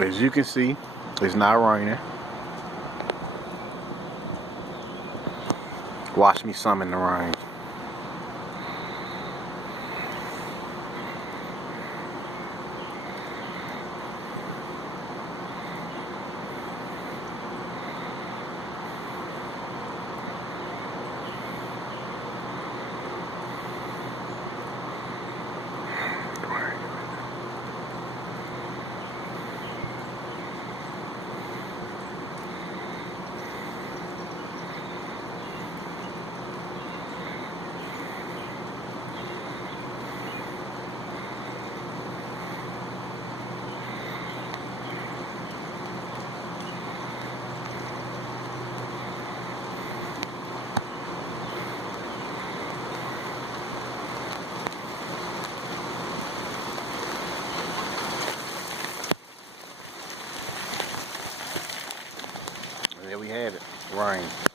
As you can see, it's not raining. Watch me some in the rain. There we have it, rain.